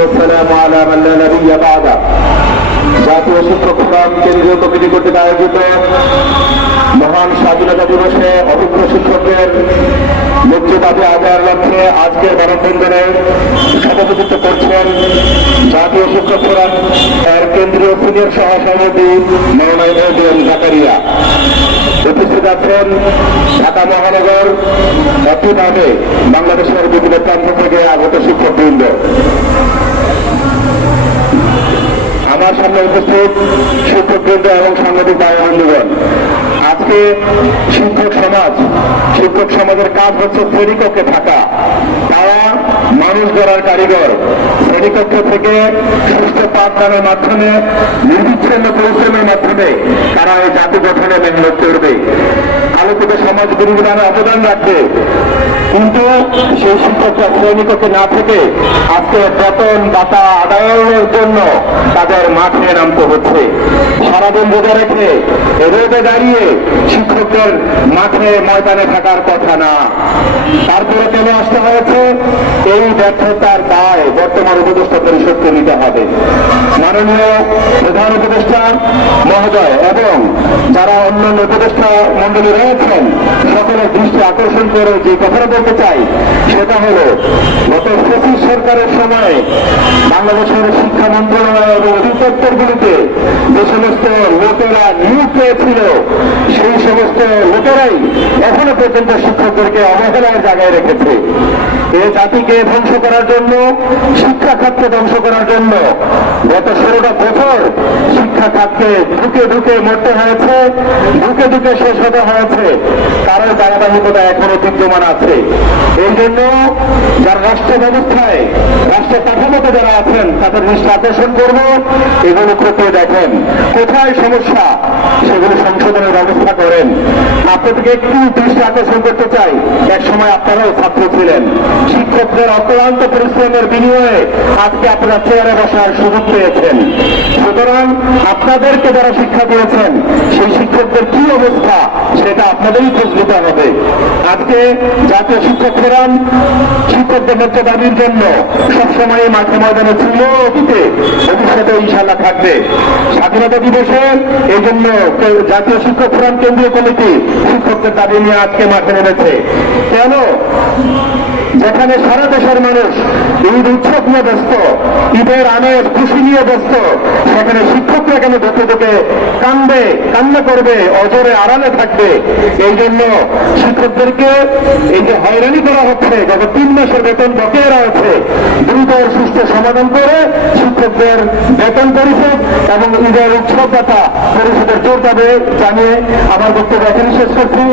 والسلام على من لا نبي بعده জাতীয় শিক্ষক ফোরাম কেন্দ্রীয় কমিটি কর্তৃক আয়োজিত মহান স্বাধীনতা দিবসে অভিজ্ঞ শিক্ষকদের মুক্তি দাবি আদায়ের লক্ষ্যে আজকের মানববন্ধনে সভাপতিত্ব করছেন জাতীয় শিক্ষক ফোরাম এর কেন্দ্রীয় সিনিয়র সহসভাপতি মৌলানা এবিএম জাকারিয়া উপস্থিত আছেন ঢাকা মহানগর একইভাবে বাংলাদেশের বিভিন্ন প্রান্ত থেকে আগত শিক্ষকবৃন্দ আমার সামনে উপস্থিত শিক্ষকবৃন্দ এবং সাংবাদিক ভাই বন্ধুগণ আজকে শিক্ষক সমাজ, শিক্ষক সমাজের কাজ হচ্ছে শ্রেণীকক্ষে থাকা। তারা মানুষ গড়ার কারিগর। শ্রেণীকক্ষ থেকে সুস্থ পাঠদানের মাধ্যমে, নির্বিচ্ছিন্ন পরিশ্রমের মাধ্যমে তারা এই জাতি গঠনে মেহনত করবে। আলোকিত সমাজ বিনির্মাণে অবদান রাখবে। কিন্তু সেই শিক্ষকরা শ্রেণীকক্ষে না থেকে আজকে বেতন বাতা আদায়ের জন্য তাদের মাঠে নামতে হচ্ছে। সারাদিন রোজা রেখে রোদে দাঁড়িয়ে শিক্ষকদের মাঠে ময়দানে থাকার কথা না। তারপরে কেন আসতে হয়েছে, এই ব্যর্থতার দায় বর্তমান উপদেষ্টা পরিষদকে নিতে হবে। মাননীয় প্রধান উপদেষ্টা মহোদয় এবং যারা অন্যান্য উপদেষ্টা মন্ডলী রয়েছেন, সকলের দৃষ্টি আকর্ষণ করে যে কথাটা বলতে চাই, সেটা হলো, গত ফসিস সরকারের সময় বাংলাদেশের শিক্ষা মন্ত্রণালয় এবং অধিদপ্তরগুলিতে যে সমস্ত লোকেরা নিয়োগ পেয়েছিল সেই সমস্ত লোকেরাই এখনও পর্যন্ত শিক্ষকদেরকে অবহেলার জায়গায় রেখেছে। এ জাতিকে ধ্বংস করার জন্য, শিক্ষা খাতকে ধ্বংস করার জন্য গত ষোলোটা বছর শিক্ষা খাতকে ঢুকে ঢুকে মরতে হয়েছে, ঢুকে ঢুকে শেষ হতে হয়েছে। কারোর ধারাবাহিকতা এখনও বিদ্যমান আছে। এই জন্য যার রাষ্ট্র ব্যবস্থায় রাষ্ট্র কাঠামোতে যারা আছেন, তাদের দৃষ্টি আকর্ষণ করব, এগুলো খতিয়ে দেখেন। কোথায় সমস্যা? সেগুলো সংশোধনের ব্যবস্থা করেন। আপনাদেরকে একটু দৃষ্টি আকর্ষণ করতে চাই। এক সময় আপনারাও ছাত্র ছিলেন। শিক্ষকদের অক্লান্ত পরিশ্রমের বিনিময়ে আজকে আপনারা চেয়ারে বসার সুযোগ পেয়েছেন। সুতরাং আপনাদেরকে যারা শিক্ষা দিয়েছেন, সেই শিক্ষকদের কি অবস্থা, সেটা আপনাদেরই খোঁজ নিতে হবে। আজকে জাতীয় শিক্ষক ফোরাম শিক্ষকদের মধ্যে দাবির জন্য সবসময় মাঠে ময়দানে ছিল অতীতে। ভবিষ্যতে ইনশাল্লাহ থাকবে। স্বাধীনতা দিবসে এই জন্য জাতীয় শিক্ষক ফোরাম, কেন্দ্রীয় কমিটি শিক্ষকদের দাবি নিয়ে আজকে মাঠে নেমেছে। কেন? যেখানে সারা দেশের মানুষ ঈদ উৎসব নিয়ে ব্যস্ত, ঈদের আমেজ খুশি নিয়ে ব্যস্ত, সেখানে শিক্ষকরা কেন ঢুকে ঢুকে কান্দবে কান্না করবে, অজরে আড়ালে থাকবে? এই জন্য শিক্ষকদেরকে এই যে হয়রানি করা হচ্ছে, গত তিন মাসের বেতন বকেয়া রয়েছে দ্রুত সুস্থ সমাধান করে শিক্ষকদের বেতন পরিশোধ এবং ঈদের উৎসব দাতা পরিষদের জোর দাবে জানিয়ে আমার বক্তব্য এখানে শেষ করছি।